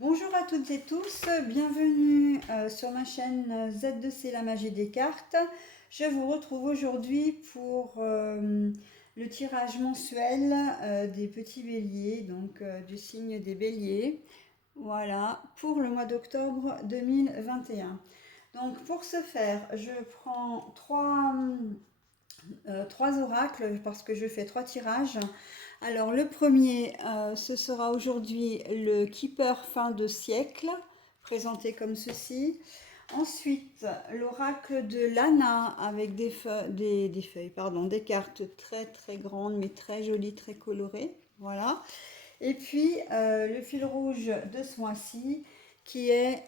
Bonjour à toutes et tous, bienvenue sur ma chaîne Z2C La Magie des Cartes. Je vous retrouve aujourd'hui pour le tirage mensuel des petits béliers, donc du signe des béliers. Voilà, pour le mois d'octobre 2021. Donc pour ce faire, je prends trois oracles parce que je fais trois tirages. Alors le premier, ce sera aujourd'hui le Keeper fin de siècle, présenté comme ceci. Ensuite, l'oracle de Lana avec des cartes très très grandes mais très jolies, très colorées. Voilà. Et puis le fil rouge de ce mois-ci qui est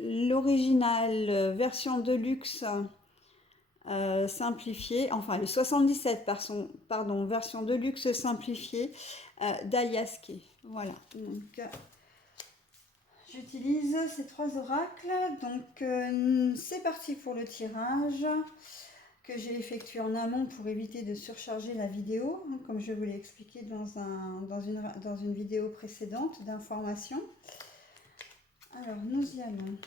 l'original version de luxe simplifié, enfin le 77 pardon, version de luxe simplifiée d'Aliaske. Voilà, donc j'utilise ces trois oracles. Donc c'est parti pour le tirage que j'ai effectué en amont pour éviter de surcharger la vidéo, comme je vous l'ai expliqué dans une vidéo précédente d'information. Alors nous y allons.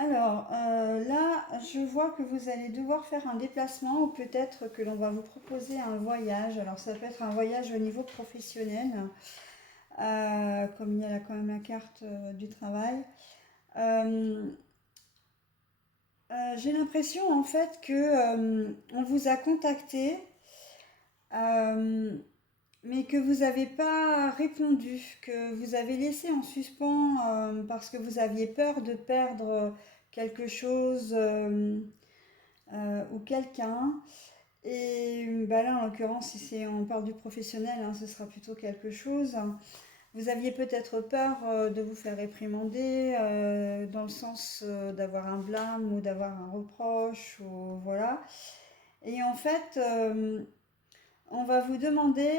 Alors là, je vois que vous allez devoir faire un déplacement ou peut-être que l'on va vous proposer un voyage. Alors ça peut être un voyage au niveau professionnel, comme il y a là quand même la carte du travail. Euh, j'ai l'impression en fait que on vous a contacté, euh, mais que vous n'avez pas répondu, que vous avez laissé en suspens parce que vous aviez peur de perdre quelque chose ou quelqu'un. Et bah là, en l'occurrence, si on parle du professionnel, hein, ce sera plutôt quelque chose. Vous aviez peut-être peur de vous faire réprimander, dans le sens d'avoir un blâme ou d'avoir un reproche, ou voilà. Et en fait, on va vous demander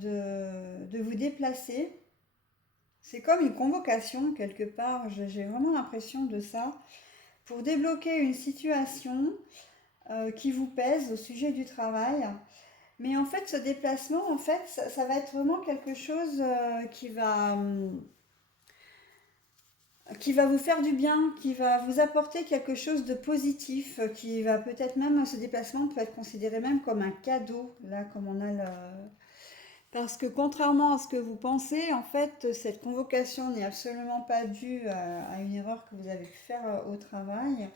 de vous déplacer. C'est comme une convocation quelque part, j'ai vraiment l'impression de ça, pour débloquer une situation qui vous pèse au sujet du travail. Mais en fait, ce déplacement, en fait, ça va être vraiment quelque chose qui va vous faire du bien, qui va vous apporter quelque chose de positif, qui va peut-être même, ce déplacement peut être considéré même comme un cadeau, là, comme on a le... Parce que contrairement à ce que vous pensez, en fait, cette convocation n'est absolument pas due à une erreur que vous avez pu faire au travail,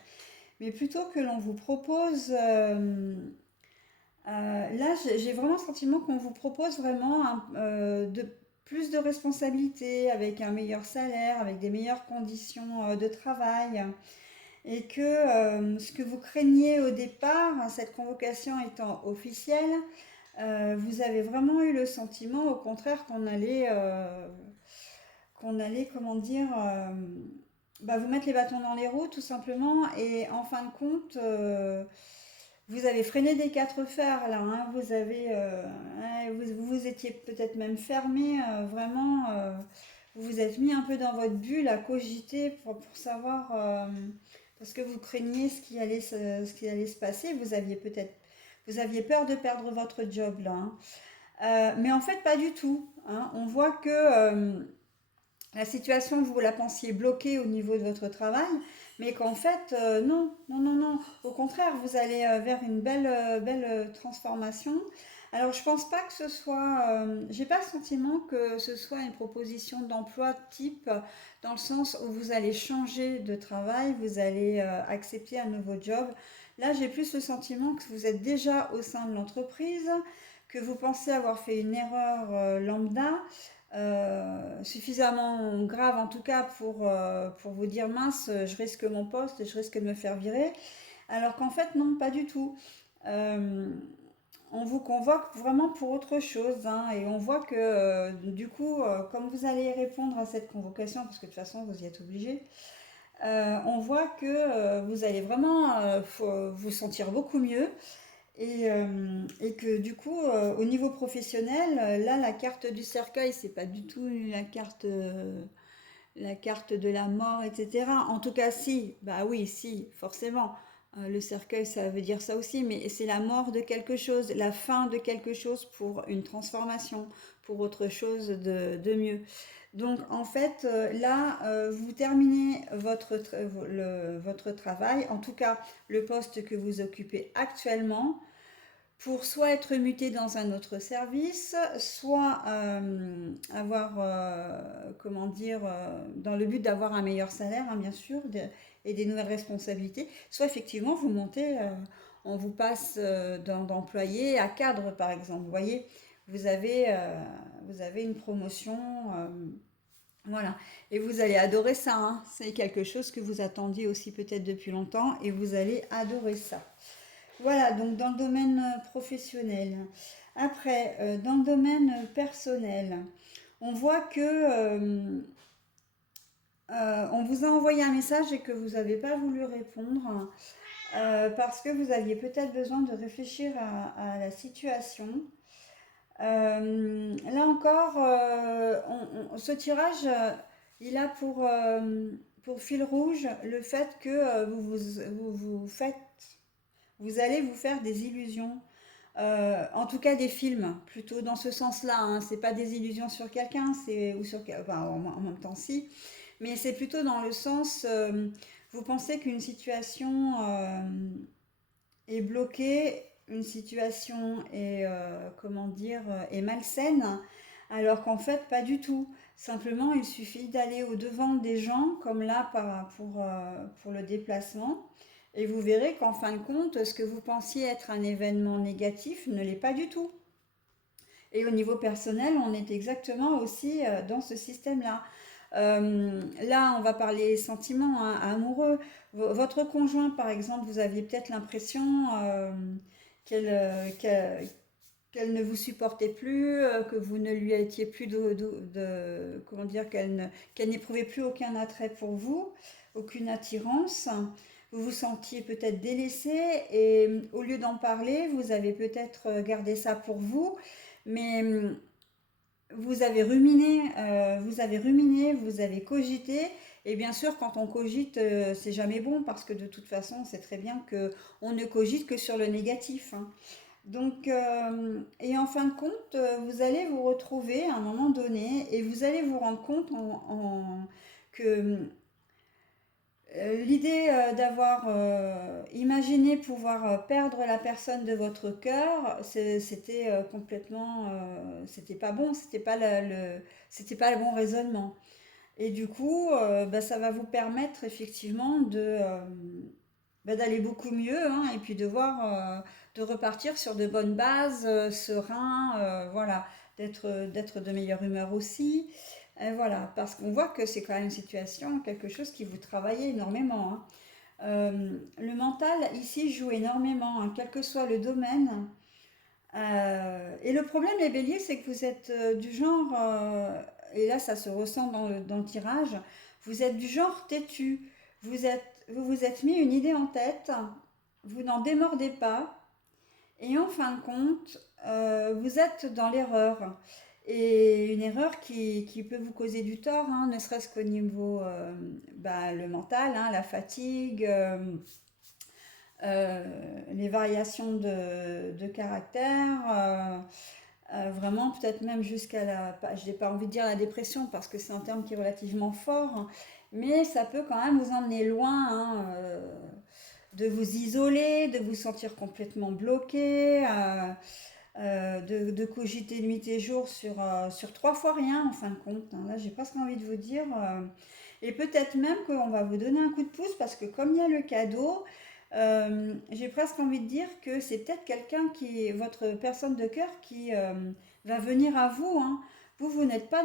mais plutôt que l'on vous propose là, j'ai vraiment le sentiment qu'on vous propose vraiment plus de responsabilités, avec un meilleur salaire, avec des meilleures conditions de travail, et que ce que vous craigniez au départ, hein, cette convocation étant officielle, vous avez vraiment eu le sentiment, au contraire, comment dire, bah, vous mettre les bâtons dans les roues, tout simplement, et en fin de compte, vous avez freiné des quatre fers là, hein. Vous étiez peut-être même fermé, vraiment. Vous vous êtes mis un peu dans votre bulle à cogiter pour savoir, parce que vous craigniez ce qui allait se passer. Vous aviez peur de perdre votre job là, hein. Mais en fait, pas du tout, hein. On voit que la situation, vous la pensiez bloquée au niveau de votre travail, mais qu'en fait, non, non, non, non. Au contraire, vous allez vers une belle transformation. Alors, je pense pas que ce soit, j'ai pas le sentiment que ce soit une proposition d'emploi type, dans le sens où vous allez changer de travail, vous allez accepter un nouveau job. Là, j'ai plus le sentiment que vous êtes déjà au sein de l'entreprise, que vous pensez avoir fait une erreur lambda, suffisamment grave en tout cas pour vous dire mince, je risque mon poste, je risque de me faire virer, alors qu'en fait non, pas du tout. Euh, on vous convoque vraiment pour autre chose, hein, et on voit que du coup, comme vous allez répondre à cette convocation, parce que de toute façon vous y êtes obligé, on voit que vous allez vraiment vous sentir beaucoup mieux Et que du coup, au niveau professionnel, là, la carte du cercueil, c'est pas du tout la carte de la mort, etc. En tout cas, si, bah oui, si, forcément. Le cercueil, ça veut dire ça aussi, mais c'est la mort de quelque chose, la fin de quelque chose pour une transformation, pour autre chose de mieux. Donc en fait, là, vous terminez votre travail, en tout cas le poste que vous occupez actuellement, pour soit être muté dans un autre service, soit avoir, comment dire, dans le but d'avoir un meilleur salaire, hein, bien sûr, et des nouvelles responsabilités, soit effectivement vous montez, on vous passe d'employé à cadre, par exemple. Vous voyez, vous avez une promotion, voilà, et vous allez adorer ça, hein. C'est quelque chose que vous attendiez aussi peut-être depuis longtemps, et vous allez adorer ça. Voilà, donc dans le domaine professionnel. Après, dans le domaine personnel, on voit que on vous a envoyé un message et que vous n'avez pas voulu répondre parce que vous aviez peut-être besoin de réfléchir à la situation. Là encore, ce tirage, il a pour fil rouge le fait que vous allez vous faire des illusions. En tout cas des films, plutôt dans ce sens-là, hein. C'est pas des illusions sur quelqu'un, enfin, en même temps si, mais c'est plutôt dans le sens, vous pensez qu'une situation est bloquée, une situation est, comment dire, est malsaine, alors qu'en fait pas du tout. Simplement, il suffit d'aller au devant des gens, comme là pour le déplacement, et vous verrez qu'en fin de compte, ce que vous pensiez être un événement négatif ne l'est pas du tout. Et au niveau personnel, on est exactement aussi dans ce système-là. Là, on va parler sentiments, hein, amoureux. Votre conjoint, par exemple, vous aviez peut-être l'impression qu'elle qu'elle ne vous supportait plus, que vous ne lui étiez plus comment dire, qu'elle n'éprouvait plus aucun attrait pour vous, aucune attirance. Vous vous sentiez peut-être délaissé et au lieu d'en parler, vous avez peut-être gardé ça pour vous, mais vous avez cogité. Et bien sûr, quand on cogite, c'est jamais bon parce que de toute façon, on sait très bien que on ne cogite que sur le négatif, hein. Donc, et en fin de compte, vous allez vous retrouver à un moment donné et vous allez vous rendre compte que l'idée d'avoir imaginé pouvoir perdre la personne de votre cœur, c'était complètement, c'était pas bon, c'était pas le bon raisonnement. Et du coup, bah, ça va vous permettre effectivement bah, d'aller beaucoup mieux, hein, et puis de repartir sur de bonnes bases, serein, voilà, d'être de meilleure humeur aussi. Voilà, parce qu'on voit que c'est quand même une situation, quelque chose qui vous travaillez énormément, hein. Le mental ici joue énormément, hein, quel que soit le domaine. Et le problème, les béliers, c'est que vous êtes du genre, et là ça se ressent dans le tirage, vous êtes du genre têtu. Vous vous êtes mis une idée en tête, vous n'en démordez pas, et en fin de compte, vous êtes dans l'erreur. Et une erreur qui peut vous causer du tort, hein, ne serait-ce qu'au niveau bah, le mental, hein, la fatigue, les variations de caractère, vraiment peut-être même jusqu'à je n'ai pas envie de dire la dépression parce que c'est un terme qui est relativement fort, hein, mais ça peut quand même vous emmener loin, hein, de vous isoler, de vous sentir complètement bloqué, de cogiter nuit et jour sur trois fois rien en fin de compte, hein. Là, j'ai presque envie de vous dire, et peut-être même qu'on va vous donner un coup de pouce parce que comme il y a le cadeau, j'ai presque envie de dire que c'est peut-être quelqu'un votre personne de cœur qui va venir à vous, hein. Vous n'êtes pas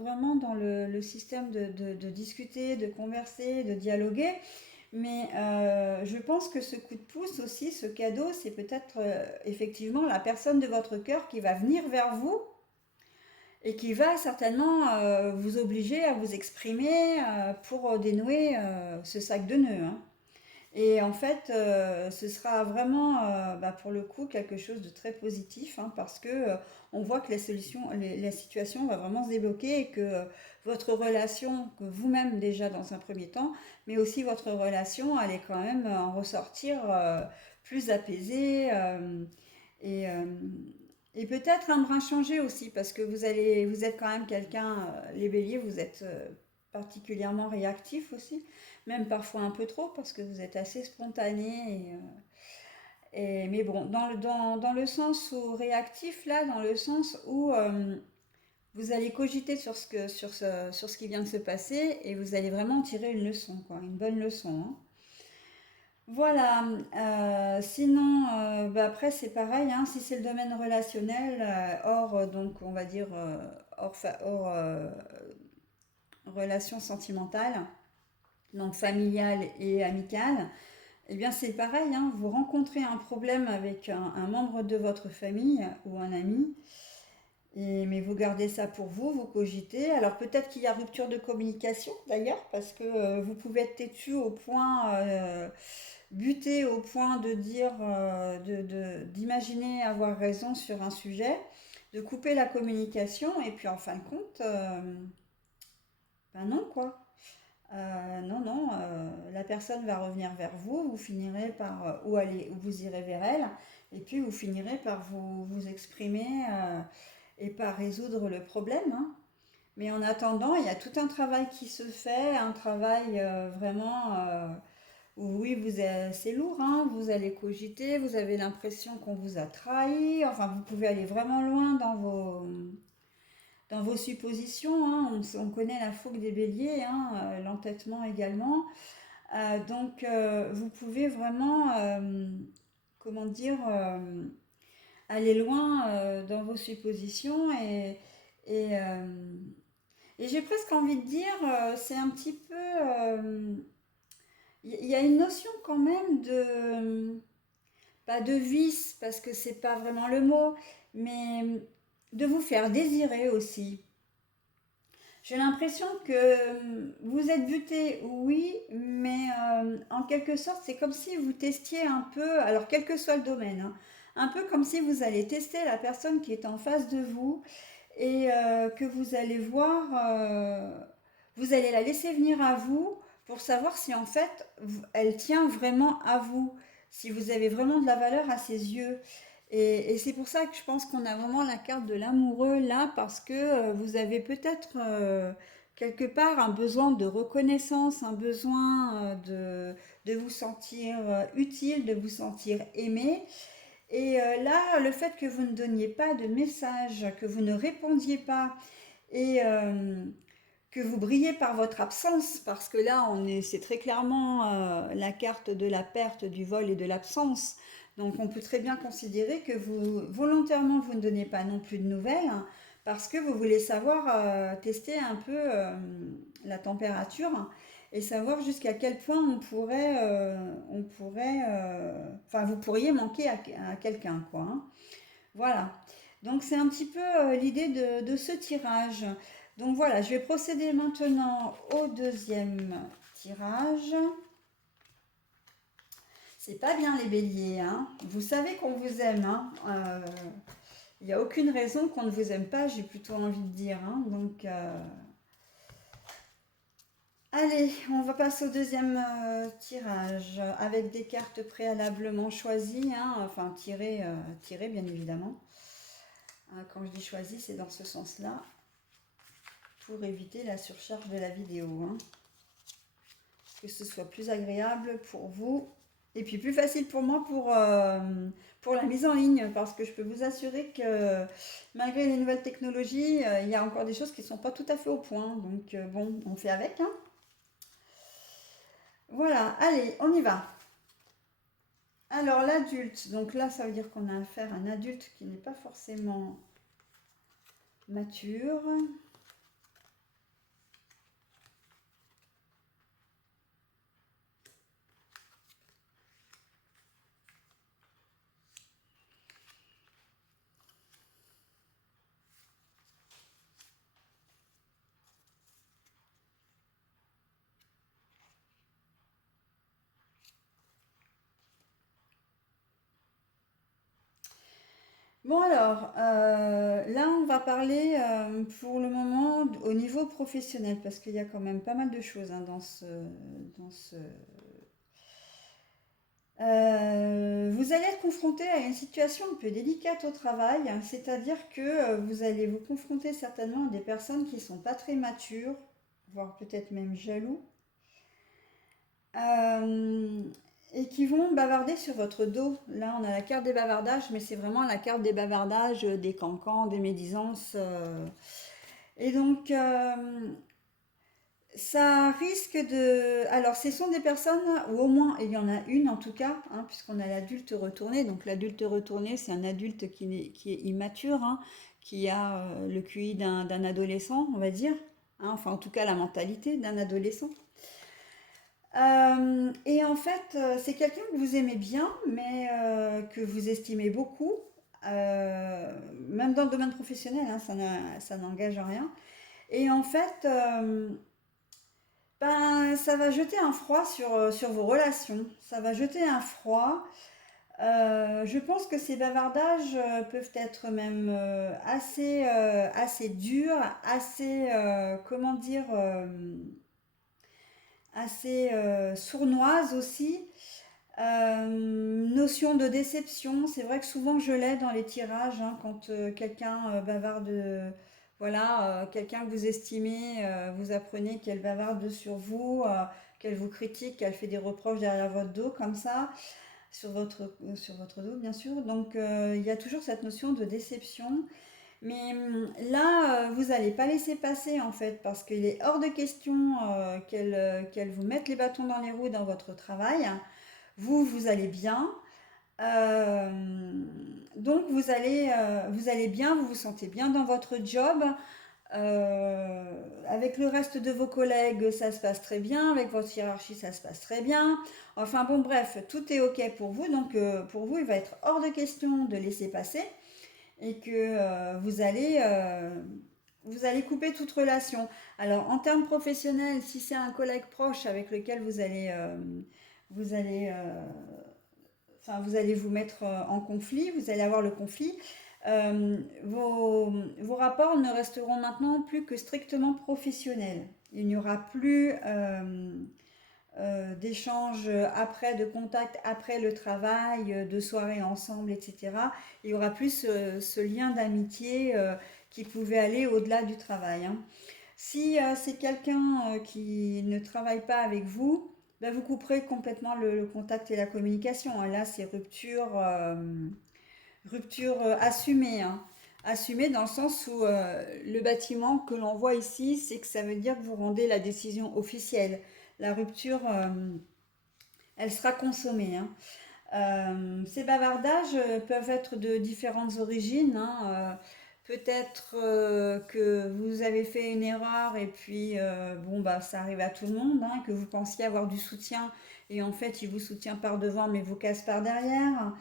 vraiment dans le système de discuter, de converser, de dialoguer, mais je pense que ce coup de pouce aussi, ce cadeau, c'est peut-être effectivement la personne de votre cœur qui va venir vers vous et qui va certainement vous obliger à vous exprimer pour dénouer ce sac de nœuds, hein. Et en fait, ce sera vraiment, bah, pour le coup, quelque chose de très positif, hein, parce que on voit que la situation va vraiment se débloquer et que votre relation, que vous-même déjà dans un premier temps, mais aussi votre relation, allait quand même en ressortir plus apaisée et, euh, et peut-être un brin changé aussi, parce que vous êtes quand même quelqu'un, les béliers, vous êtes particulièrement réactif aussi, même parfois un peu trop, parce que vous êtes assez spontané. Mais bon, dans le sens où réactif, là, dans le sens où vous allez cogiter sur ce qui vient de se passer et vous allez vraiment tirer une leçon, quoi, une bonne leçon, hein. Voilà, sinon, bah, après c'est pareil, hein, si c'est le domaine relationnel, donc on va dire hors relation sentimentale, donc familiale et amicale, eh bien c'est pareil, hein, vous rencontrez un problème avec un membre de votre famille ou un ami, mais vous gardez ça pour vous, vous cogitez. Alors peut-être qu'il y a rupture de communication d'ailleurs, parce que vous pouvez être têtu au point, buté au point de dire, d'imaginer avoir raison sur un sujet, de couper la communication, et puis en fin de compte, ben non quoi. Non, non, la personne va revenir vers vous, vous finirez par, ou vous irez vers elle, et puis vous finirez par vous exprimer et par résoudre le problème, hein. Mais en attendant, il y a tout un travail qui se fait, un travail vraiment où oui, c'est lourd, hein, vous allez cogiter, vous avez l'impression qu'on vous a trahi, enfin vous pouvez aller vraiment loin dans vos suppositions, hein. On connaît la fougue des béliers, hein, l'entêtement également. Vous pouvez vraiment, comment dire, aller loin dans vos suppositions et, euh, et j'ai presque envie de dire, c'est un petit peu, il y a une notion quand même pas de vice, parce que c'est pas vraiment le mot, mais de vous faire désirer aussi. J'ai l'impression que vous êtes buté, oui, mais en quelque sorte, c'est comme si vous testiez un peu, alors quel que soit le domaine, hein, un peu comme si vous allez tester la personne qui est en face de vous et que vous allez voir, vous allez la laisser venir à vous pour savoir si en fait elle tient vraiment à vous, si vous avez vraiment de la valeur à ses yeux. Et c'est pour ça que je pense qu'on a vraiment la carte de l'amoureux là, parce que vous avez peut-être quelque part un besoin de reconnaissance, un besoin de vous sentir utile, de vous sentir aimé. Et là, le fait que vous ne donniez pas de message, que vous ne répondiez pas et que vous brillez par votre absence, parce que là, c'est très clairement la carte de la perte, du vol et de l'absence. Donc, on peut très bien considérer que volontairement, vous ne donnez pas non plus de nouvelles, hein, parce que vous voulez savoir tester un peu la température et savoir jusqu'à quel point enfin, vous pourriez manquer à quelqu'un, quoi, hein. Voilà. Donc c'est un petit peu l'idée de ce tirage. Donc voilà, je vais procéder maintenant au deuxième tirage. C'est pas bien les béliers, hein. Vous savez qu'on vous aime, hein. Il n'y a aucune raison qu'on ne vous aime pas, j'ai plutôt envie de dire, hein. Allez, on va passer au deuxième tirage avec des cartes préalablement choisies, hein. Enfin tirées bien évidemment. Quand je dis choisi, c'est dans ce sens-là, pour éviter la surcharge de la vidéo, hein. Que ce soit plus agréable pour vous, et puis plus facile pour moi pour la mise en ligne, parce que je peux vous assurer que malgré les nouvelles technologies, il y a encore des choses qui ne sont pas tout à fait au point. Donc bon, on fait avec, hein. Voilà, allez, on y va. Alors l'adulte, donc là ça veut dire qu'on a affaire à un adulte qui n'est pas forcément mature. Bon alors, là on va parler pour le moment au niveau professionnel parce qu'il y a quand même pas mal de choses hein, dans ce. Vous allez être confronté à une situation un peu délicate au travail, hein, c'est-à-dire que vous allez vous confronter certainement à des personnes qui sont pas très matures, voire peut-être même jaloux, euh, et qui vont bavarder sur votre dos. Là, on a la carte des bavardages, mais c'est vraiment la carte des bavardages, des cancans, des médisances. Et donc, ça risque de... Alors, ce sont des personnes, ou au moins il y en a une en tout cas, hein, puisqu'on a l'adulte retourné. Donc, l'adulte retourné, c'est un adulte qui est immature, hein, qui a le QI d'un adolescent, on va dire. Hein, enfin, en tout cas, la mentalité d'un adolescent. Et en fait, c'est quelqu'un que vous aimez bien, mais que vous estimez beaucoup, même dans le domaine professionnel, hein, ça n'engage à rien. Et en fait, ben, ça va jeter un froid sur vos relations. Ça va jeter un froid. Je pense que ces bavardages peuvent être même assez durs, assez, comment dire, assez sournoises aussi. Notion de déception, c'est vrai que souvent je l'ai dans les tirages, hein, quand quelqu'un bavarde, voilà, quelqu'un que vous estimez, vous apprenez qu'elle bavarde sur vous, qu'elle vous critique, qu'elle fait des reproches derrière votre dos comme ça, sur votre dos bien sûr. Donc il y a toujours cette notion de déception. Mais là, vous n'allez pas laisser passer en fait, parce qu'il est hors de question qu'elle vous mette les bâtons dans les roues dans votre travail. Vous, vous allez bien. Euh, donc vous allez bien, vous vous sentez bien dans votre job. Euh, Avec le reste de vos collègues, ça se passe très bien. Avec votre hiérarchie, ça se passe très bien. Enfin bon, bref, tout est OK pour vous. Donc pour vous, il va être hors de question de laisser passer et que vous allez couper toute relation. Alors en termes professionnels, si c'est un collègue proche avec lequel vous allez enfin, vous allez vous mettre en conflit, vous allez avoir le conflit. Vos rapports ne resteront maintenant plus que strictement professionnels. Il n'y aura plus d'échanges après, de contact après le travail, de soirées ensemble, etc. Il y aura plus ce lien d'amitié qui pouvait aller au-delà du travail. Hein. Si c'est quelqu'un qui ne travaille pas avec vous, ben vous couperez complètement le contact et la communication. Hein. Là, c'est rupture assumée. Hein. Assumée dans le sens où le bâtiment que l'on voit ici, c'est que ça veut dire que vous rendez la décision officielle. La rupture, elle sera consommée. Hein. Ces bavardages peuvent être de différentes origines. Hein. Peut-être que vous avez fait une erreur et puis bon bah ça arrive à tout le monde, hein, que vous pensiez avoir du soutien et en fait il vous soutient par devant mais vous casse par derrière.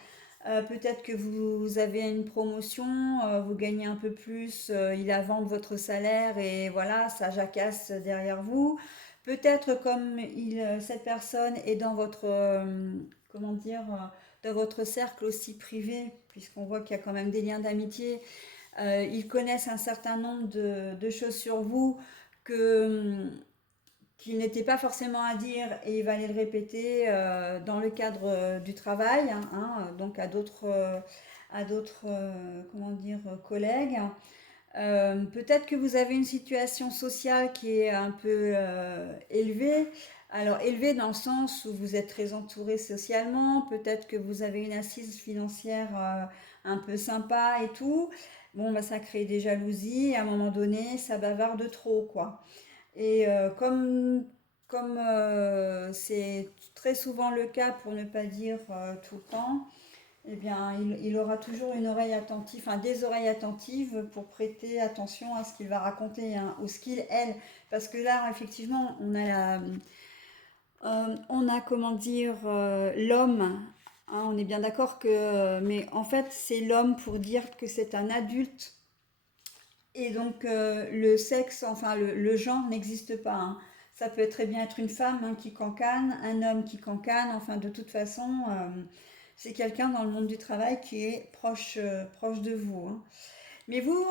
Peut-être que vous avez une promotion, vous gagnez un peu plus, il avance votre salaire et voilà, ça jacasse derrière vous. Peut-être comme cette personne est dans votre, comment dire, dans votre cercle aussi privé, puisqu'on voit qu'il y a quand même des liens d'amitié, ils connaissent un certain nombre de choses sur vous que, qu'il n'était pas forcément à dire et il va aller le répéter dans le cadre du travail, hein, donc à d'autres comment dire, collègues. Peut-être que vous avez une situation sociale qui est un peu élevée. Alors élevée dans le sens où vous êtes très entouré socialement, peut-être que vous avez une assise financière un peu sympa et tout. Bon, bah, ça crée des jalousies et à un moment donné, ça bavarde trop, quoi. Et comme c'est très souvent le cas, pour ne pas dire tout le temps, eh bien, il aura toujours une oreille attentive, enfin des oreilles attentives pour prêter attention à ce qu'il va raconter, hein, ou ce qu'il, elle, parce que là, effectivement, on a comment dire, l'homme, hein, on est bien d'accord que, mais en fait, c'est l'homme pour dire que c'est un adulte et donc le sexe, enfin le genre n'existe pas. Hein. Ça peut très bien être une femme hein, qui cancane, un homme qui cancane, enfin de toute façon, c'est quelqu'un dans le monde du travail qui est proche de vous, hein. Mais vous,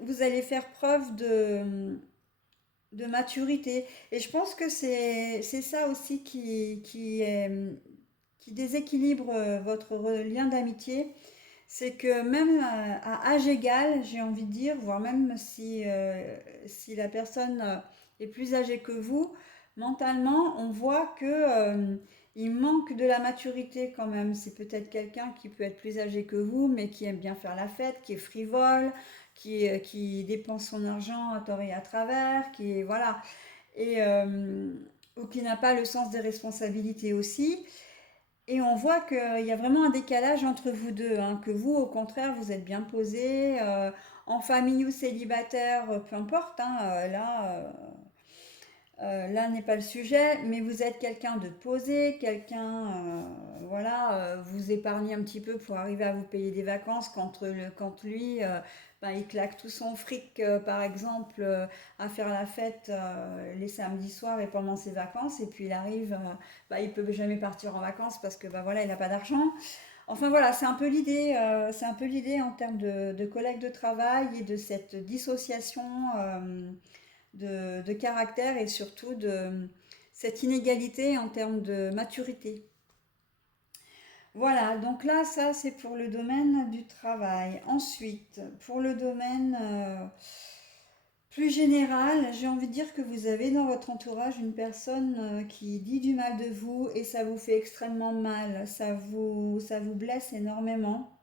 vous allez faire preuve de maturité. Et je pense que c'est ça aussi qui déséquilibre votre lien d'amitié. C'est que même à âge égal, j'ai envie de dire, voire même si la personne est plus âgée que vous, mentalement, on voit que il manque de la maturité quand même. C'est peut-être quelqu'un qui peut être plus âgé que vous, mais qui aime bien faire la fête, qui est frivole, qui dépense son argent à tort et à travers, qui est, voilà, et ou qui n'a pas le sens des responsabilités aussi. Et on voit qu'il y a vraiment un décalage entre vous deux, hein, que vous, au contraire, vous êtes bien posé, en famille ou célibataire, peu importe, hein, là n'est pas le sujet, mais vous êtes quelqu'un de posé, quelqu'un, voilà, vous épargnez un petit peu pour arriver à vous payer des vacances quand lui, ben, il claque tout son fric, par exemple, à faire la fête les samedis soirs et pendant ses vacances, et puis il arrive, ben, il peut jamais partir en vacances parce que ben, voilà, il n'a pas d'argent. Enfin voilà, c'est un peu l'idée en termes de collègues de travail et de cette dissociation. De caractère et surtout de cette inégalité en termes de maturité. Voilà, donc là, ça c'est pour le domaine du travail. Ensuite, pour le domaine plus général, j'ai envie de dire que vous avez dans votre entourage une personne qui dit du mal de vous et ça vous fait extrêmement mal, ça vous blesse énormément.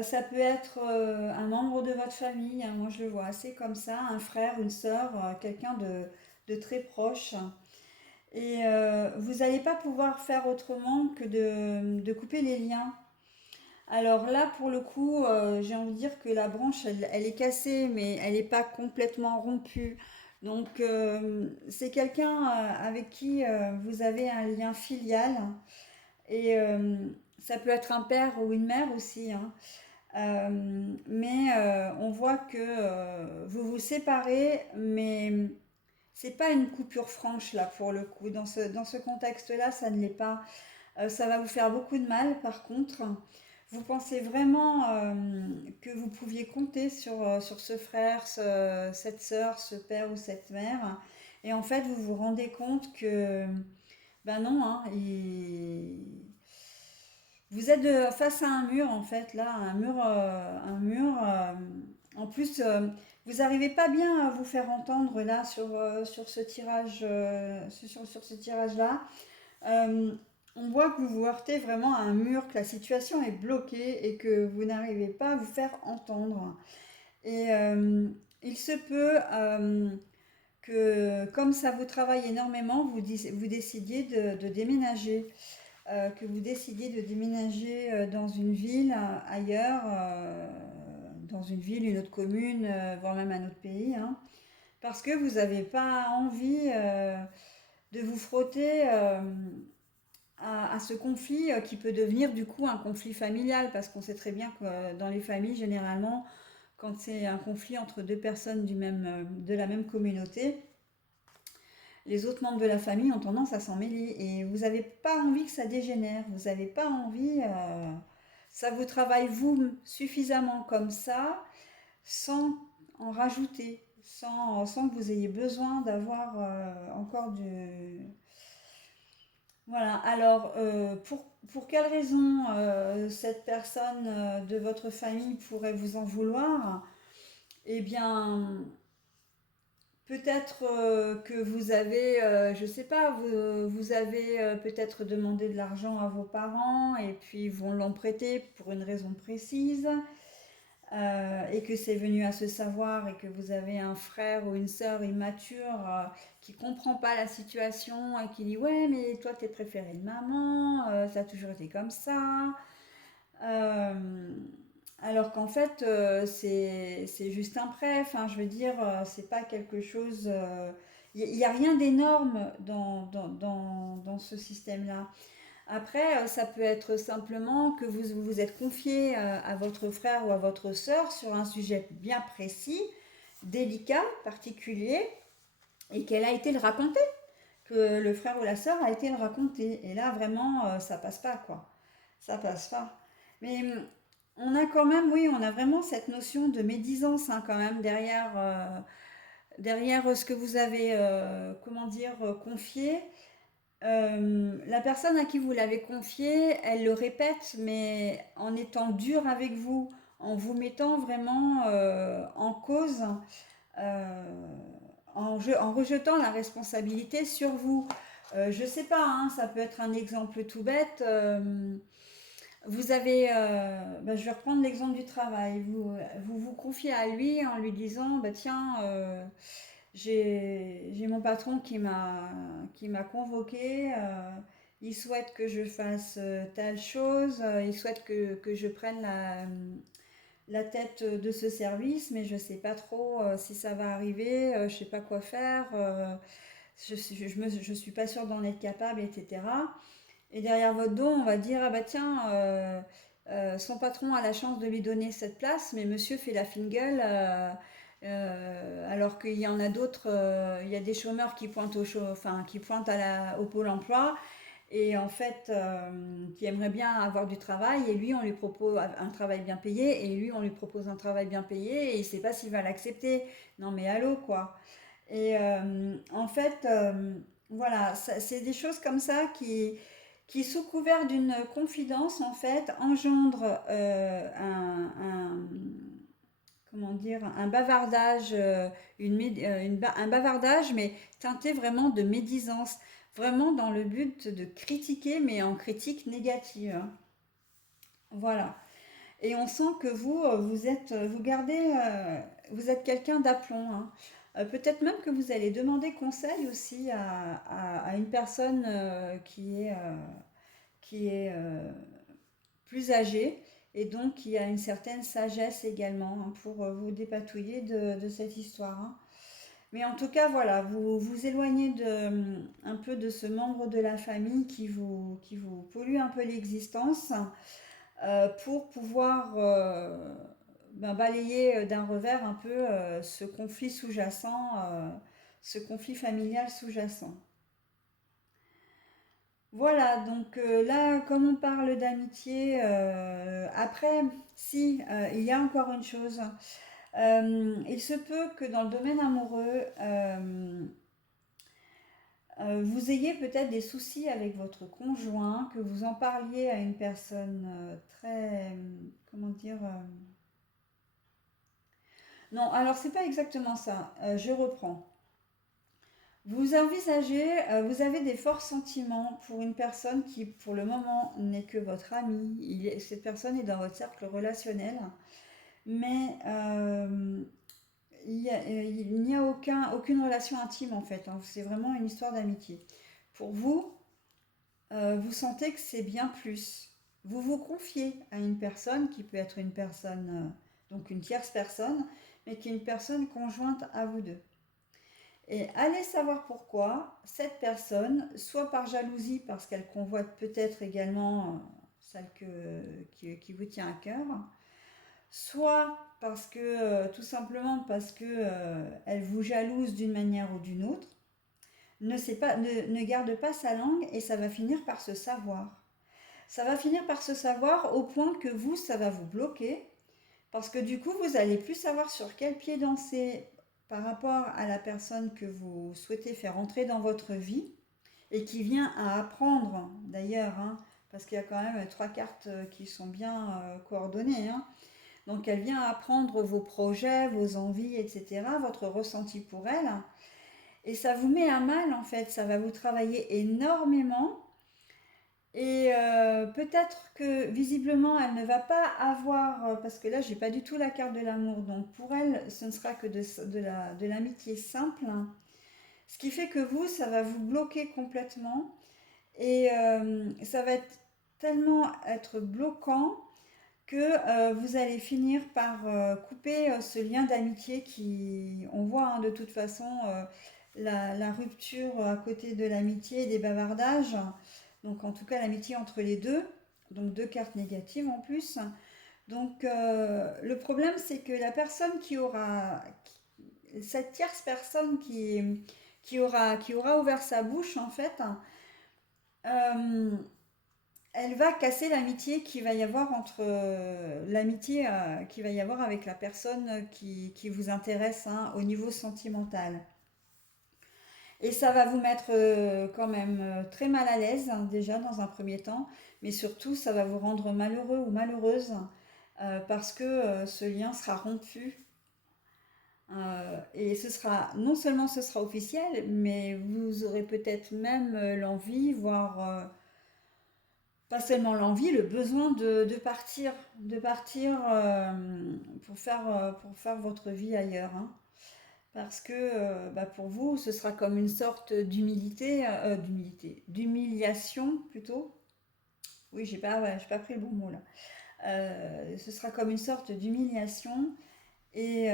Ça peut être un membre de votre famille, hein, moi je le vois assez comme ça, un frère, une sœur, quelqu'un de très proche. Et vous n'allez pas pouvoir faire autrement que de couper les liens. Alors là, pour le coup, j'ai envie de dire que la branche, elle est cassée, mais elle n'est pas complètement rompue. Donc c'est quelqu'un avec qui vous avez un lien filial. Et ça peut être un père ou une mère aussi, hein. Mais on voit que vous vous séparez, mais c'est pas une coupure franche là pour le coup. Dans ce contexte-là, ça ne l'est pas. Ça va vous faire beaucoup de mal par contre. Vous pensez vraiment que vous pouviez compter sur ce frère, cette sœur, ce père ou cette mère. Et en fait, vous vous rendez compte que, ben non, hein, vous êtes face à un mur en fait, là, en plus, vous n'arrivez pas bien à vous faire entendre là sur ce tirage, sur ce tirage-là. Euh, on voit que vous vous heurtez vraiment à un mur, que la situation est bloquée et que vous n'arrivez pas à vous faire entendre. Et il se peut que, comme ça vous travaille énormément, vous décidiez de déménager, que vous décidiez de déménager dans une ville ailleurs, dans une ville, une autre commune, voire même un autre pays, hein, parce que vous n'avez pas envie de vous frotter à ce conflit qui peut devenir du coup un conflit familial, parce qu'on sait très bien que dans les familles, généralement, quand c'est un conflit entre deux personnes de la même communauté, les autres membres de la famille ont tendance à s'en mêler et vous n'avez pas envie que ça dégénère, vous n'avez pas envie, ça vous travaille vous suffisamment comme ça, sans en rajouter, sans que vous ayez besoin d'avoir encore du... Voilà, alors pour quelle raison cette personne de votre famille pourrait vous en vouloir? Eh bien, peut-être que vous avez, je sais pas, vous avez peut-être demandé de l'argent à vos parents et puis ils vous l'ont prêté pour une raison précise et que c'est venu à se savoir et que vous avez un frère ou une sœur immature qui comprend pas la situation et qui dit ouais mais toi t'es préféré de maman, ça a toujours été comme ça. Euh, alors qu'en fait, c'est juste un prêt. Enfin, je veux dire, c'est pas quelque chose. Il n'y a rien d'énorme dans ce système-là. Après, ça peut être simplement que vous vous êtes confié à votre frère ou à votre sœur sur un sujet bien précis, délicat, particulier, et qu'elle a été le raconter. que le frère ou la sœur a été le raconter. Et là, vraiment, ça passe pas, quoi. Ça passe pas. Mais on a quand même, oui, on a vraiment cette notion de médisance, hein, quand même, derrière ce que vous avez, comment dire, confié. La personne à qui vous l'avez confié, elle le répète, mais en étant dure avec vous, en vous mettant vraiment en cause, euh, en rejetant la responsabilité sur vous. Je sais pas, hein, ça peut être un exemple tout bête. Vous avez, je vais reprendre l'exemple du travail. Vous confiez à lui en lui disant, bah tiens, j'ai mon patron qui m'a convoqué. Il souhaite que je fasse telle chose. Il souhaite que je prenne la tête de ce service, mais je sais pas trop si ça va arriver. Je sais pas quoi faire. Je suis pas sûre d'en être capable, etc. Et derrière votre dos, on va dire, ah bah tiens, son patron a la chance de lui donner cette place, mais monsieur fait la fine gueule, alors qu'il y en a d'autres, il y a des chômeurs qui pointent enfin, qui pointent au pôle emploi, et en fait, qui aimeraient bien avoir du travail, et lui, on lui propose un travail bien payé, et lui, on lui propose un travail bien payé, et il ne sait pas s'il va l'accepter. Non mais allô, quoi. Et en fait, voilà, c'est des choses comme ça qui sous couvert d'une confidence, en fait, engendre comment dire, un bavardage, un bavardage, mais teinté vraiment de médisance, vraiment dans le but de critiquer, mais en critique négative, hein. Voilà. Et on sent que vous êtes quelqu'un d'aplomb, hein. Peut-être même que vous allez demander conseil aussi à une personne qui est plus âgée et donc qui a une certaine sagesse également, hein, pour vous dépatouiller de cette histoire, hein. Mais en tout cas, voilà, vous vous éloignez un peu de ce membre de la famille qui vous pollue un peu l'existence, pour pouvoir balayer d'un revers un peu ce conflit sous-jacent, ce conflit familial sous-jacent. Voilà, donc là, comme on parle d'amitié, après, si, il y a encore une chose. Il se peut que dans le domaine amoureux, vous ayez peut-être des soucis avec votre conjoint, que vous en parliez à une personne très, comment dire, non, alors c'est pas exactement ça. Je reprends. Vous avez des forts sentiments pour une personne qui, pour le moment, n'est que votre ami. Cette personne est dans votre cercle relationnel, mais il n'y a aucune relation intime en fait, hein. C'est vraiment une histoire d'amitié. Pour vous, vous sentez que c'est bien plus. Vous vous confiez à une personne qui peut être une personne, donc une tierce personne, mais qui est une personne conjointe à vous deux. Et allez savoir pourquoi cette personne, soit par jalousie, parce qu'elle convoite peut-être également celle qui vous tient à cœur, soit parce que, tout simplement parce que elle vous jalouse d'une manière ou d'une autre, ne garde pas sa langue et ça va finir par se savoir. Ça va finir par se savoir au point que vous, ça va vous bloquer, parce que du coup, vous allez plus savoir sur quel pied danser par rapport à la personne que vous souhaitez faire entrer dans votre vie et qui vient à apprendre d'ailleurs, hein, parce qu'il y a quand même trois cartes qui sont bien coordonnées, hein. Donc elle vient apprendre vos projets, vos envies, etc., votre ressenti pour elle. Et ça vous met à mal en fait, ça va vous travailler énormément. Et peut-être que visiblement elle ne va pas avoir, parce que là j'ai pas du tout la carte de l'amour, donc pour elle ce ne sera que de l'amitié simple, hein. Ce qui fait que vous, ça va vous bloquer complètement et ça va tellement être bloquant que vous allez finir par couper ce lien d'amitié qui, on voit, hein, de toute façon, la rupture à côté de l'amitié et des bavardages, donc en tout cas l'amitié entre les deux, donc deux cartes négatives en plus. Donc le problème c'est que la personne cette tierce personne qui aura ouvert sa bouche, en fait, euh, elle va casser l'amitié qu'il va y avoir entre l'amitié qu'il va y avoir avec la personne qui vous intéresse, hein, au niveau sentimental. Et ça va vous mettre quand même très mal à l'aise, hein, déjà dans un premier temps, mais surtout ça va vous rendre malheureux ou malheureuse parce que ce lien sera rompu. Et ce sera, non seulement ce sera officiel, mais vous aurez peut-être même l'envie, voire pas seulement l'envie, le besoin de partir pour faire votre vie ailleurs, hein. Parce que bah, pour vous, ce sera comme une sorte d'humiliation plutôt. Oui, j'ai pas pris le bon mot là. Ce sera comme une sorte d'humiliation et,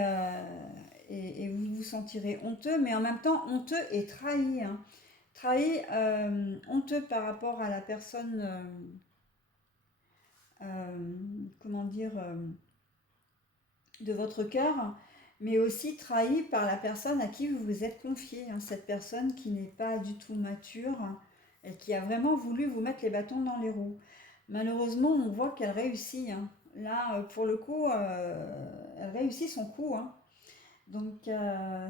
et vous vous sentirez honteux, mais en même temps honteux et trahi, hein. Trahi, honteux par rapport à la personne, comment dire, de votre cœur, mais aussi trahi par la personne à qui vous vous êtes confié, hein, cette personne qui n'est pas du tout mature, hein, et qui a vraiment voulu vous mettre les bâtons dans les roues. Malheureusement, on voit qu'elle réussit, hein. Là, pour le coup, elle réussit son coup, hein. Donc,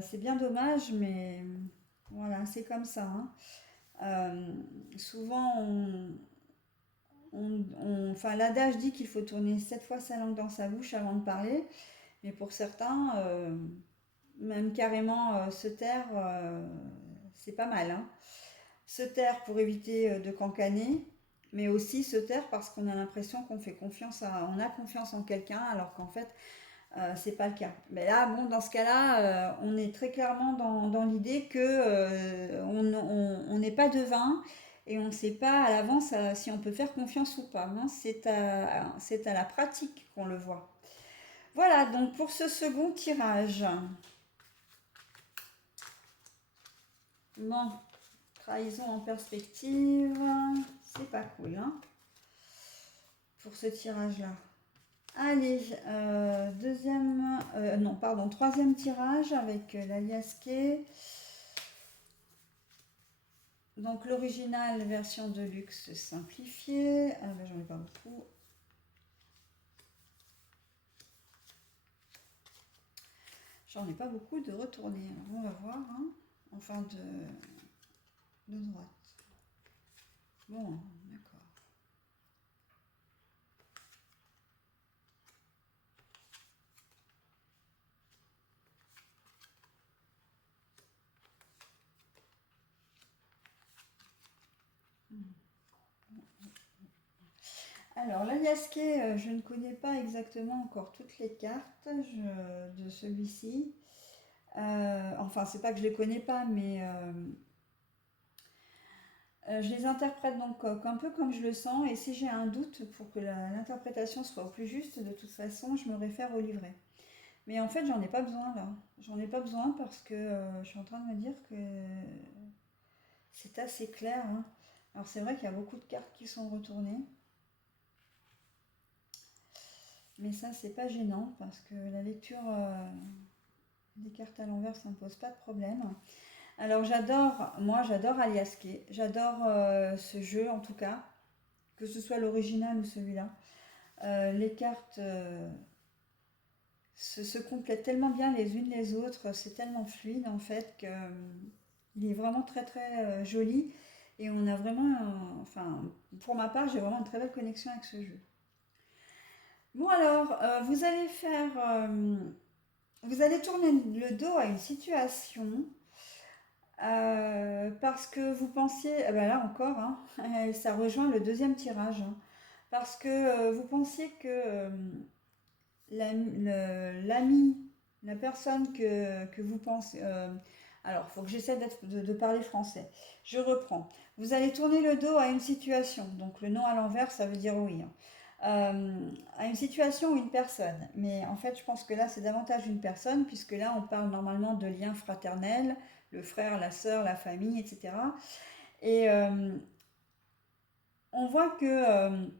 c'est bien dommage, mais voilà, c'est comme ça, hein. Souvent, enfin, l'adage dit qu'il faut tourner 7 fois sa langue dans sa bouche avant de parler. Mais pour certains, même carrément se taire, c'est pas mal, hein. Se taire pour éviter de cancaner, mais aussi se taire parce qu'on a l'impression qu'on fait confiance on a confiance en quelqu'un alors qu'en fait c'est pas le cas. Mais là, bon, dans ce cas-là, on est très clairement dans l'idée que on n'est pas devin et on ne sait pas à l'avance si on peut faire confiance ou pas, hein. C'est à la pratique qu'on le voit. Voilà donc pour ce second tirage. Bon, trahison en perspective, c'est pas cool, hein, pour ce tirage-là. Allez, non, pardon, troisième tirage avec l'alias Kay. Donc l'original version de luxe simplifiée. Ah ben j'en ai pas beaucoup. J'en ai pas beaucoup de retournés. Alors on va voir, hein. Enfin de droite. Bon, d'accord. Alors, l'Aliasqué, je ne connais pas exactement encore toutes les cartes de celui-ci. Enfin, c'est pas que je les connais pas, mais je les interprète donc un peu comme je le sens. Et si j'ai un doute pour que l'interprétation soit au plus juste, de toute façon, je me réfère au livret. Mais en fait, j'en ai pas besoin là. J'en ai pas besoin parce que je suis en train de me dire que c'est assez clair, hein. Alors, c'est vrai qu'il y a beaucoup de cartes qui sont retournées. Mais ça, c'est pas gênant parce que la lecture des cartes à l'envers, ça ne pose pas de problème. Alors j'adore Aliasqué, j'adore ce jeu en tout cas, que ce soit l'original ou celui-là. Les cartes se complètent tellement bien les unes les autres, c'est tellement fluide en fait que il est vraiment très très joli et on a vraiment, enfin pour ma part, j'ai vraiment une très belle connexion avec ce jeu. Bon alors, vous allez tourner le dos à une situation parce que vous pensiez, eh ben là encore, hein, ça rejoint le deuxième tirage, hein, parce que vous pensiez que l'ami, la personne que vous pensez, alors il faut que j'essaie de parler français. Je reprends. Vous allez tourner le dos à une situation, donc le nom à l'envers, ça veut dire oui, hein. À une situation ou une personne. Mais en fait, je pense que là, c'est davantage une personne, puisque là, on parle normalement de liens fraternels, le frère, la sœur, la famille, etc. Et on voit que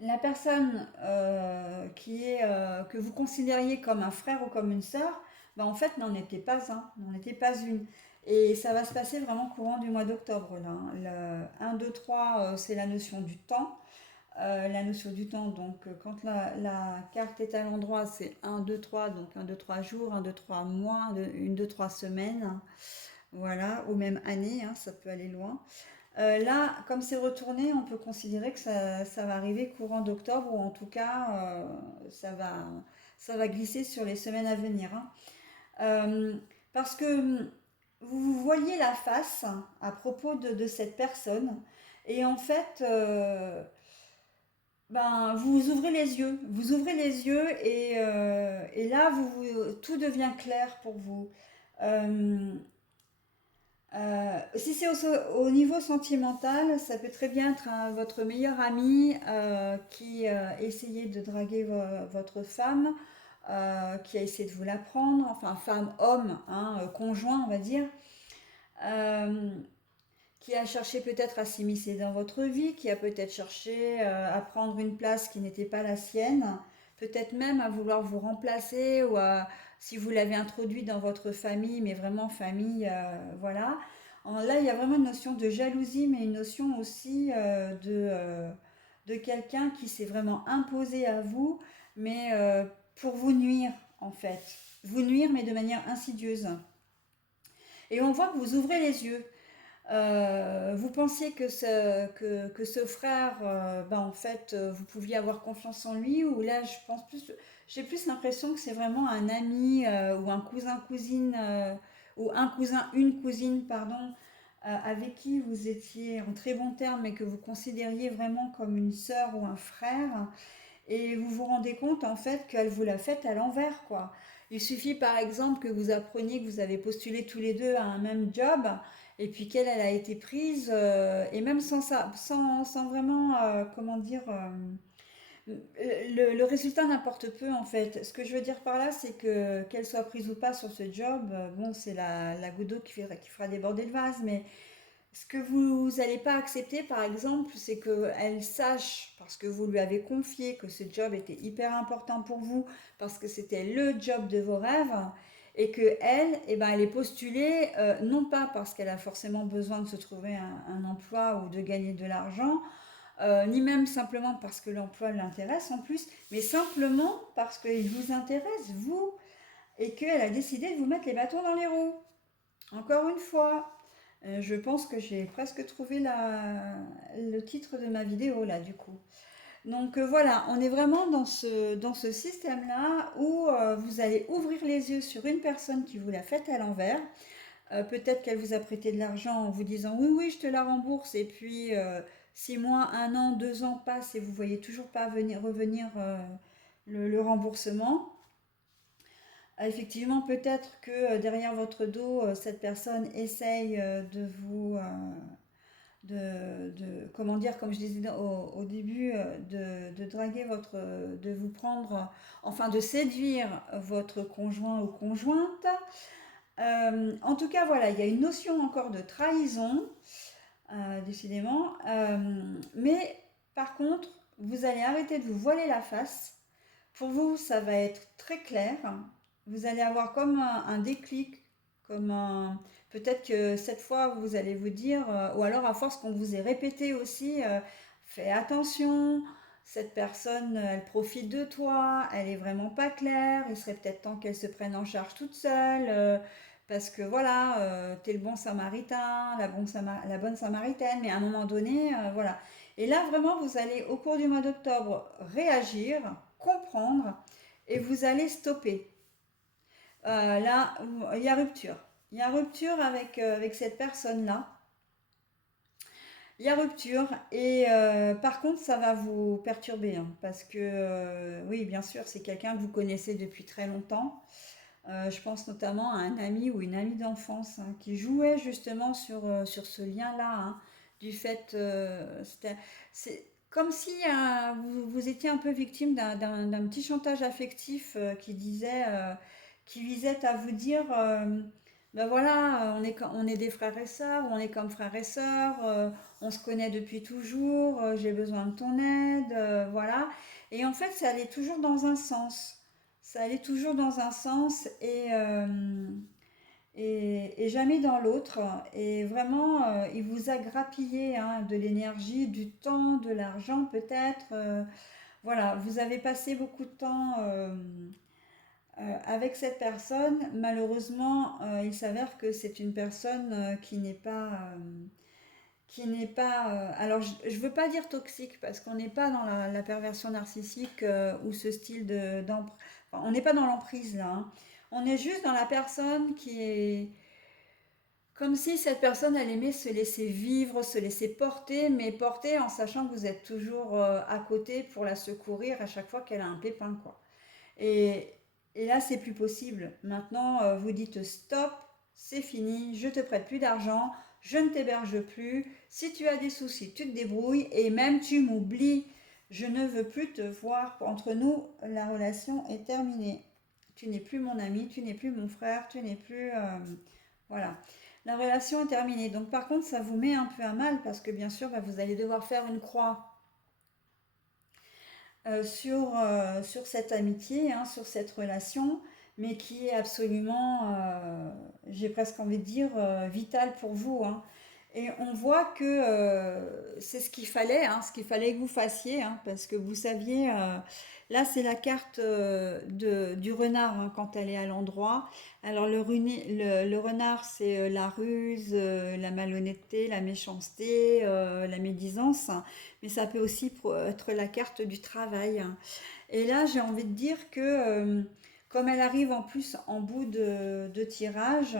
la personne que vous considériez comme un frère ou comme une sœur, ben, en fait, n'en était pas un, n'en était pas une. Et ça va se passer vraiment courant du mois d'octobre, là, hein. Le 1, 2, 3, c'est la notion du temps. La notion du temps, donc quand la carte est à l'endroit, c'est 1, 2, 3, donc 1, 2, 3 jours, 1, 2, 3 mois, 1, 2, 3 semaines, voilà, ou même années, hein, ça peut aller loin. Là, comme c'est retourné, on peut considérer que ça va arriver courant d'octobre, ou en tout cas, ça va glisser sur les semaines à venir, hein. Euh, Parce que vous voyez la face à propos de cette personne, et en fait, ben, vous ouvrez les yeux, et là, tout devient clair pour vous. Euh, Si c'est au niveau sentimental, ça peut très bien être votre meilleur ami qui essayait de draguer votre femme, qui a essayé de vous la prendre, enfin femme, homme, hein, conjoint on va dire, euh, qui a cherché peut-être à s'immiscer dans votre vie, qui a peut-être cherché à prendre une place qui n'était pas la sienne, peut-être même à vouloir vous remplacer ou si vous l'avez introduit dans votre famille, mais vraiment famille, voilà. Là, il y a vraiment une notion de jalousie, mais une notion aussi de quelqu'un qui s'est vraiment imposé à vous, mais pour vous nuire, en fait. Vous nuire, mais de manière insidieuse. Et on voit que vous ouvrez les yeux. Vous pensiez que ce frère, ben en fait, vous pouviez avoir confiance en lui, ou là, j'ai plus l'impression que c'est vraiment un ami ou un cousin, cousine, ou un cousin, une cousine, pardon, avec qui vous étiez en très bon terme et que vous considériez vraiment comme une sœur ou un frère. Et vous vous rendez compte en fait qu'elle vous l'a faite à l'envers, quoi. Il suffit par exemple que vous appreniez que vous avez postulé tous les deux à un même job et puis qu'elle elle a été prise et même sans ça, sans vraiment, comment dire, le résultat n'importe peu en fait. Ce que je veux dire par là, c'est que qu'elle soit prise ou pas sur ce job, bon, c'est la goutte d'eau qui fera déborder le vase, mais ce que vous n'allez pas accepter, par exemple, c'est qu'elle sache, parce que vous lui avez confié que ce job était hyper important pour vous, parce que c'était le job de vos rêves, et que elle, eh ben, elle est postulée, non pas parce qu'elle a forcément besoin de se trouver un emploi ou de gagner de l'argent, ni même simplement parce que l'emploi l'intéresse en plus, mais simplement parce qu'il vous intéresse, vous, et qu'elle a décidé de vous mettre les bâtons dans les roues. Encore une fois, je pense que j'ai presque trouvé le titre de ma vidéo là du coup. Donc voilà, on est vraiment dans ce système-là où vous allez ouvrir les yeux sur une personne qui vous l'a faite à l'envers. Peut-être qu'elle vous a prêté de l'argent en vous disant oui, oui, je te la rembourse. Et puis 6 mois, 1 an, 2 ans passent et vous voyez toujours pas revenir le remboursement. Effectivement, peut-être que derrière votre dos, cette personne essaye de vous, comment dire, comme je disais au début, de draguer de vous prendre, enfin de séduire votre conjoint ou conjointe. En tout cas, voilà, il y a une notion encore de trahison, décidément. Mais par contre, vous allez arrêter de vous voiler la face. Pour vous, ça va être très clair. Vous allez avoir comme un déclic, comme un... Peut-être que cette fois, vous allez vous dire, ou alors à force qu'on vous ait répété aussi, fais attention, cette personne, elle profite de toi, elle est vraiment pas claire, il serait peut-être temps qu'elle se prenne en charge toute seule, parce que voilà, t'es le bon samaritain, la bonne samaritaine, mais à un moment donné, voilà. Et là, vraiment, vous allez, au cours du mois d'octobre, réagir, comprendre, et vous allez stopper. Là, il y a rupture. Il y a rupture avec cette personne-là. Il y a rupture et par contre, ça va vous perturber, hein, parce que oui, bien sûr, c'est quelqu'un que vous connaissez depuis très longtemps. Je pense notamment à un ami ou une amie d'enfance, hein, qui jouait justement sur ce lien-là, hein, du fait, c'est comme si vous étiez un peu victime d'un petit chantage affectif qui visait à vous dire, ben voilà, on est des frères et sœurs, on est comme frères et sœurs, on se connaît depuis toujours, j'ai besoin de ton aide, voilà. Et en fait, ça allait toujours dans un sens. Ça allait toujours dans un sens et jamais dans l'autre. Et vraiment, il vous a grappillé hein, de l'énergie, du temps, de l'argent peut-être. Voilà, vous avez passé beaucoup de temps avec cette personne. Malheureusement, il s'avère que c'est une personne qui n'est pas alors je veux pas dire toxique parce qu'on n'est pas dans la perversion narcissique ou ce style enfin, on n'est pas dans l'emprise là, hein. On est juste dans la personne qui est comme si cette personne, elle aimait se laisser vivre, se laisser porter, mais porter en sachant que vous êtes toujours à côté pour la secourir à chaque fois qu'elle a un pépin, quoi. Et, et là, c'est plus possible. Maintenant, vous dites stop, c'est fini, je te prête plus d'argent, je ne t'héberge plus. Si tu as des soucis, tu te débrouilles et même tu m'oublies. Je ne veux plus te voir. Entre nous, la relation est terminée. Tu n'es plus mon ami, tu n'es plus mon frère, tu n'es plus... voilà. La relation est terminée. Donc par contre, ça vous met un peu à mal parce que bien sûr, bah, vous allez devoir faire une croix sur cette amitié, hein, sur cette relation, mais qui est absolument, j'ai presque envie de dire, vitale pour vous, hein. Et on voit que c'est ce qu'il fallait que vous fassiez, hein, parce que vous saviez, là c'est la carte du renard hein, quand elle est à l'endroit. Alors le renard c'est la ruse, la malhonnêteté, la méchanceté, la médisance, mais ça peut aussi être la carte du travail. Et là j'ai envie de dire que comme elle arrive en plus en bout de tirage,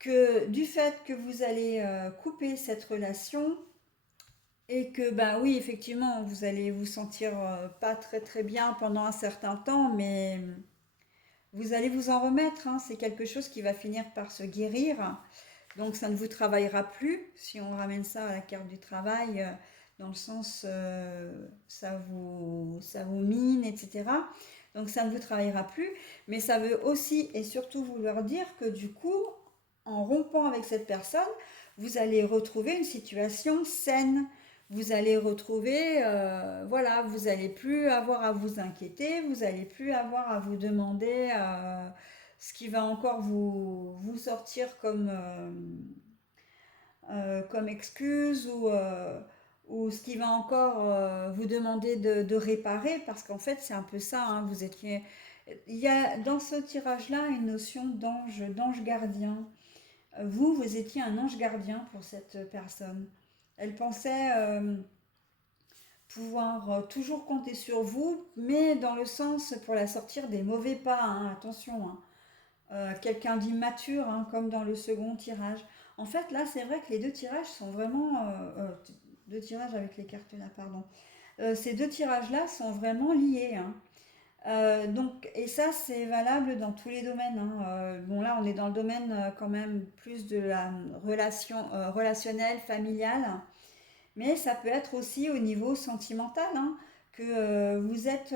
que du fait que vous allez couper cette relation et que bah oui effectivement vous allez vous sentir pas très très bien pendant un certain temps mais vous allez vous en remettre hein. C'est quelque chose qui va finir par se guérir donc ça ne vous travaillera plus si on ramène ça à la carte du travail dans le sens ça vous mine etc donc ça ne vous travaillera plus mais ça veut aussi et surtout vouloir dire que du coup en rompant avec cette personne, vous allez retrouver une situation saine. Vous allez retrouver, voilà, vous n'allez plus avoir à vous inquiéter, vous n'allez plus avoir à vous demander ce qui va encore vous sortir comme excuse ou ce qui va encore vous demander de réparer, parce qu'en fait c'est un peu ça, hein, vous étiez... Il y a dans ce tirage-là une notion d'ange gardien. Vous étiez un ange gardien pour cette personne. Elle pensait pouvoir toujours compter sur vous, mais dans le sens pour la sortir des mauvais pas, hein, attention. Hein. Quelqu'un d'immature, hein, comme dans le second tirage. En fait, là, c'est vrai que les deux tirages sont vraiment... deux tirages avec les cartes là, pardon. Ces deux tirages-là sont vraiment liés. Hein. Donc, et ça, c'est valable dans tous les domaines. Hein. Bon, là, on est dans le domaine quand même plus de la relation relationnelle, familiale, mais ça peut être aussi au niveau sentimental, hein, que vous êtes,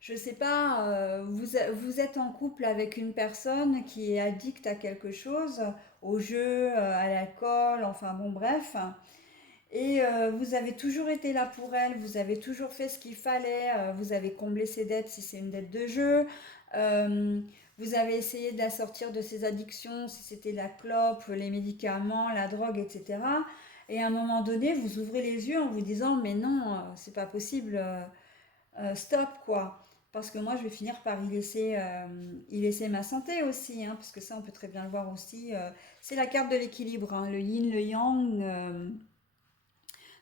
je sais pas, vous êtes en couple avec une personne qui est addicte à quelque chose, au jeu, à l'alcool, enfin bon, bref. Et vous avez toujours été là pour elle, vous avez toujours fait ce qu'il fallait, vous avez comblé ses dettes si c'est une dette de jeu, euh, vous avez essayé de la sortir de ses addictions si c'était la clope, les médicaments, la drogue, etc. Et à un moment donné, vous ouvrez les yeux en vous disant mais non, c'est pas possible, stop quoi. Parce que moi, je vais finir par y laisser ma santé aussi, hein, parce que ça, on peut très bien le voir aussi. C'est la carte de l'équilibre, hein, le yin, le yang.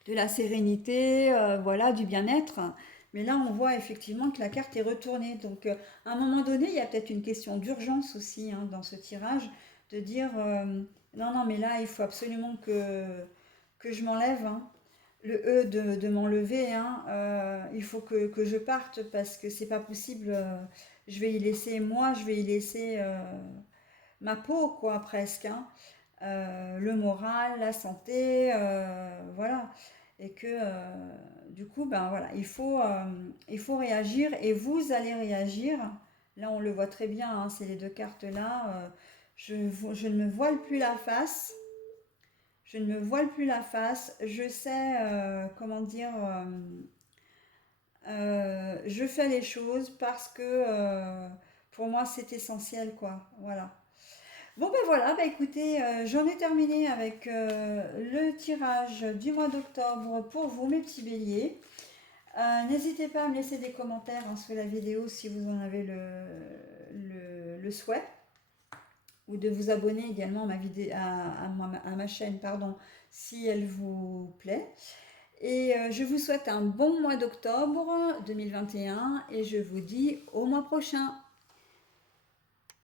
De la sérénité, voilà, du bien-être. Mais là, on voit effectivement que la carte est retournée. Donc, à un moment donné, il y a peut-être une question d'urgence aussi hein, dans ce tirage, de dire non, non, mais là, il faut absolument que je m'enlève. Hein. Le E de m'enlever, hein, il faut que je parte parce que c'est pas possible. Je vais y laisser, moi, je vais y laisser ma peau, quoi, presque. Hein. Le moral, la santé, voilà. Et que du coup, ben voilà, il faut réagir et vous allez réagir. Là, on le voit très bien, hein, c'est les deux cartes là. Je ne me voile plus la face. Je ne me voile plus la face. Je sais, comment dire, je fais les choses parce que pour moi c'est essentiel, quoi. Voilà. Bon ben voilà, bah écoutez, j'en ai terminé avec le tirage du mois d'octobre pour vous, mes petits béliers. N'hésitez pas à me laisser des commentaires hein, sous la vidéo si vous en avez le souhait, ou de vous abonner également à ma chaîne, pardon, si elle vous plaît. Et je vous souhaite un bon mois d'octobre 2021 et je vous dis au mois prochain.